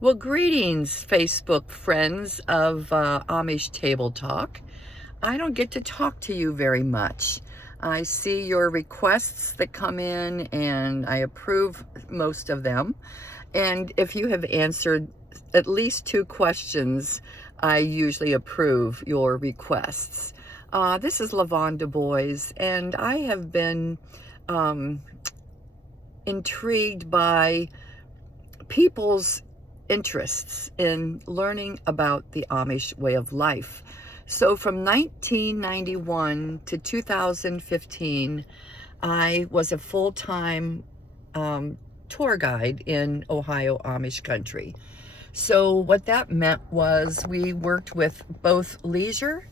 Well, greetings, Facebook friends of Amish Table Talk. I don't get to talk to you very much. I see your requests that come in and I approve most of them. And if you have answered at least two questions, I usually approve your requests. This is Lavon Du Bois, and I have been um, intrigued by people's interests in learning about the Amish way of life. So from 1991 to 2015, I was a full-time tour guide in Ohio Amish Country. So what that meant was we worked with both leisure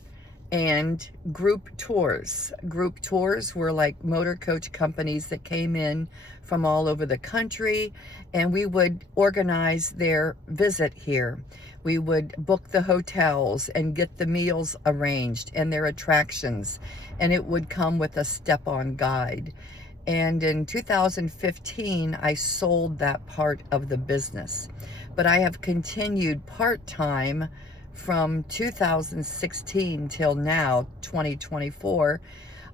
and group tours. Group tours were like motor coach companies that came in from all over the country, and we would organize their visit here. We would book the hotels and get the meals arranged and their attractions, and it would come with a step-on guide. And in 2015, I sold that part of the business. But I have continued part-time from 2016 till now, 2024,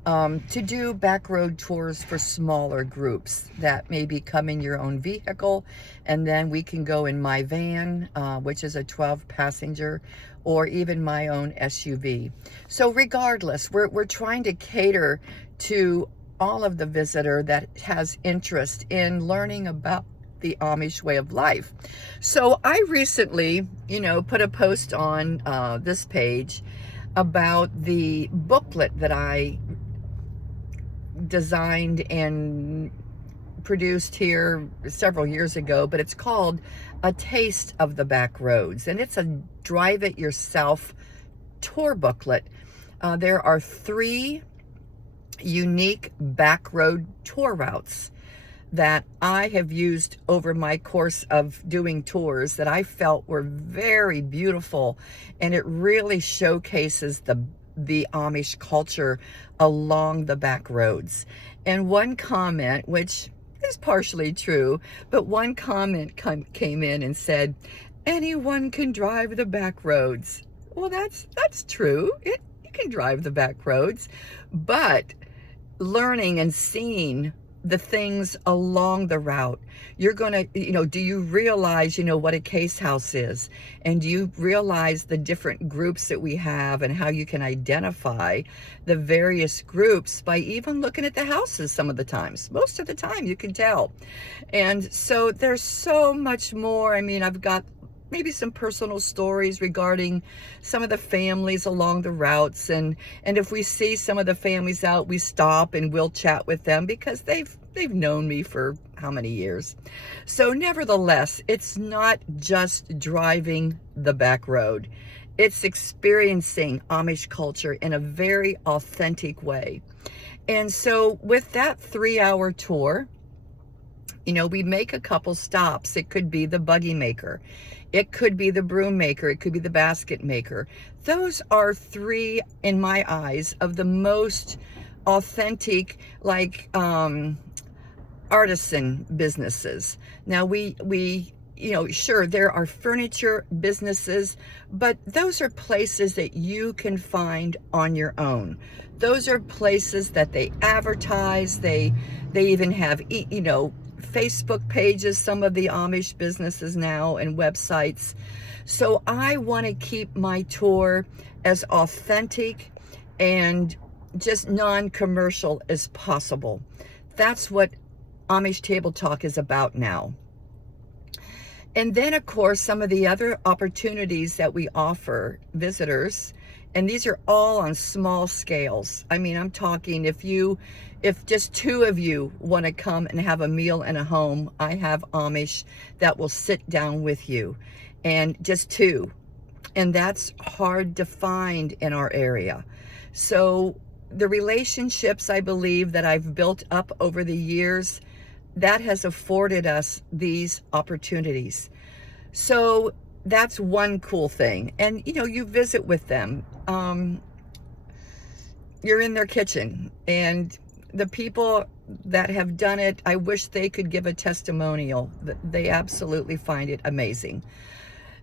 to do back road tours for smaller groups that maybe come in your own vehicle, and then we can go in my van, which is a 12 passenger, or even my own SUV. So regardless, we're trying to cater to all of the visitor that has interest in learning about the Amish way of life. So I recently, put a post on this page about the booklet that I designed and produced here several years ago, but it's called A Taste of the Back Roads, and it's a drive it yourself tour booklet. There are 3 unique back road tour routes that I have used over my course of doing tours that I felt were very beautiful, and it really showcases the Amish culture along the back roads. And one comment, which is partially true, but one comment came in and said, anyone can drive the back roads. Well, that's true. You can drive the back roads, but learning and seeing the things along the route, you're gonna, do you realize, what a case house is? And do you realize the different groups that we have and how you can identify the various groups by even looking at the houses some of the times? Most of the time you can tell. And so there's so much more. I mean, I've got maybe some personal stories regarding some of the families along the routes, and if we see some of the families out, we stop and we'll chat with them because they've known me for how many years. So nevertheless, it's not just driving the back road, it's experiencing Amish culture in a very authentic way. And so with that 3-hour tour, we make a couple stops. It could be the buggy maker. It could be the broom maker. It could be the basket maker. Those are 3, in my eyes, of the most authentic, artisan businesses. Now we sure, there are furniture businesses, but those are places that you can find on your own. Those are places that they advertise. They even have, Facebook pages, some of the Amish businesses now, and websites. So I want to keep my tour as authentic and just non-commercial as possible. That's what Amish Table Talk is about now. And then, of course, some of the other opportunities that we offer visitors, and these are all on small scales. I mean, I'm talking if just 2 of you want to come and have a meal in a home, I have Amish that will sit down with you, and just 2. And that's hard to find in our area. So the relationships, I believe, that I've built up over the years, that has afforded us these opportunities. So that's one cool thing. And, you visit with them. You're in their kitchen, and the people that have done it, I wish they could give a testimonial. They absolutely find it amazing.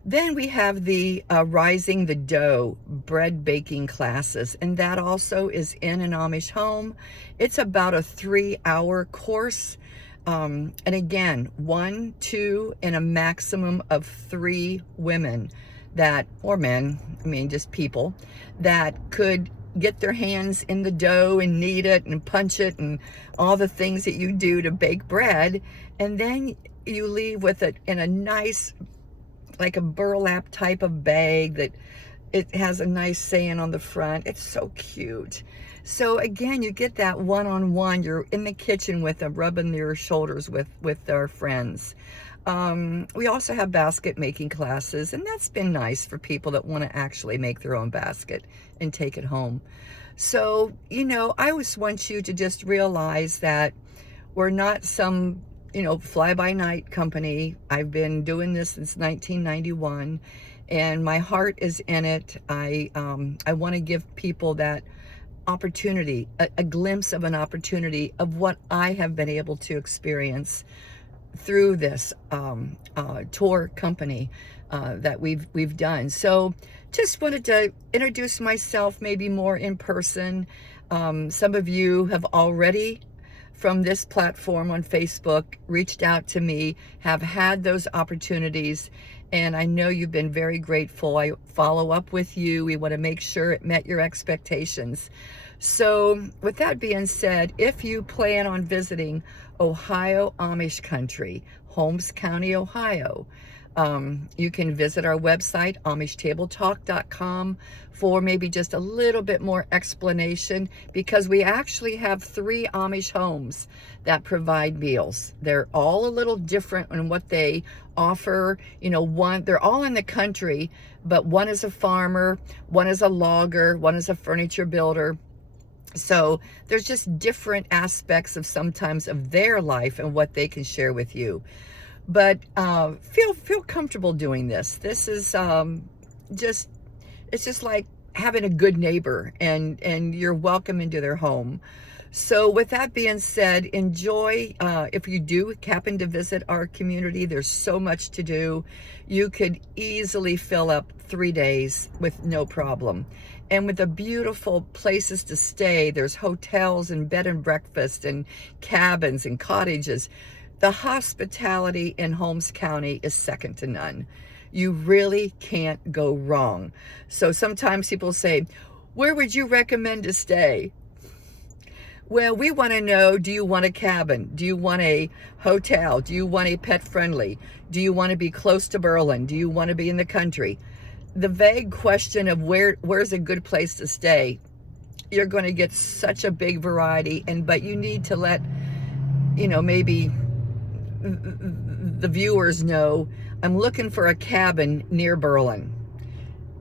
Then we have the Rising the Dough bread baking classes, and that also is in an Amish home. It's about a 3-hour course. And again, 1, 2, and a maximum of 3 women that, or men, I mean, just people that could get their hands in the dough and knead it and punch it and all the things that you do to bake bread. And then you leave with it in a nice, like a burlap type of bag that it has a nice saying on the front. It's so cute. So again, you get that one-on-one. You're in the kitchen with them, rubbing your shoulders with their friends. We also have basket making classes, and that's been nice for people that want to actually make their own basket and take it home. So, you know, I always want you to just realize that we're not some, you know, fly-by-night company. I've been doing this since 1991, and my heart is in it. I want to give people that opportunity, a glimpse of an opportunity of what I have been able to experience through this tour company that we've done. So just wanted to introduce myself maybe more in person. Some of you have already, from this platform on Facebook, reached out to me, have had those opportunities, and I know you've been very grateful. I follow up with you. We want to make sure it met your expectations. So with that being said, if you plan on visiting Ohio Amish Country, Holmes County, Ohio, you can visit our website, AmishTableTalk.com, for maybe just a little bit more explanation, because we actually have 3 Amish homes that provide meals. They're all a little different in what they offer. You know, they're all in the country, but one is a farmer, one is a logger, one is a furniture builder. So there's just different aspects of sometimes of their life and what they can share with you. But feel comfortable doing this. This is it's just like having a good neighbor, and you're welcome into their home. So with that being said, enjoy. If you do happen to visit our community, there's so much to do. You could easily fill up 3 days with no problem. And with the beautiful places to stay, there's hotels and bed and breakfast and cabins and cottages. The hospitality in Holmes County is second to none. You really can't go wrong. So sometimes people say, where would you recommend to stay? Well, we want to know, do you want a cabin? Do you want a hotel? Do you want a pet friendly? Do you want to be close to Berlin? Do you want to be in the country? The vague question of where's a good place to stay, you're going to get such a big variety, but you need to let, you know, maybe the viewers know, I'm looking for a cabin near Berlin,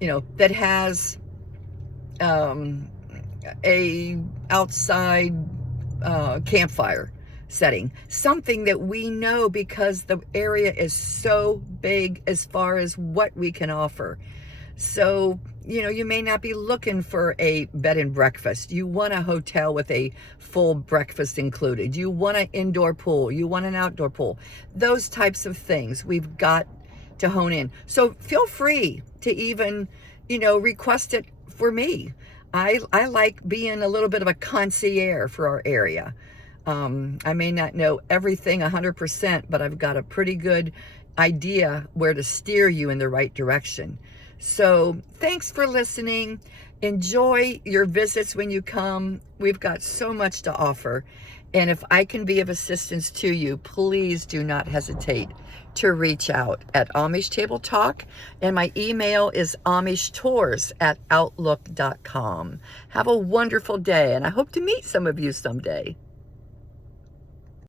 you know, that has a outside campfire setting, something that we know, because the area is so big as far as what we can offer. So, you know, you may not be looking for a bed and breakfast. You want a hotel with a full breakfast included. You want an indoor pool. You want an outdoor pool. Those types of things we've got to hone in. So feel free to even, you know, request it for me. I like being a little bit of a concierge for our area. I may not know everything 100%, but I've got a pretty good idea where to steer you in the right direction. So thanks for listening. Enjoy your visits when you come. We've got so much to offer. And if I can be of assistance to you, please do not hesitate to reach out at Amish Table Talk. And my email is amishtours@outlook.com. Have a wonderful day, and I hope to meet some of you someday.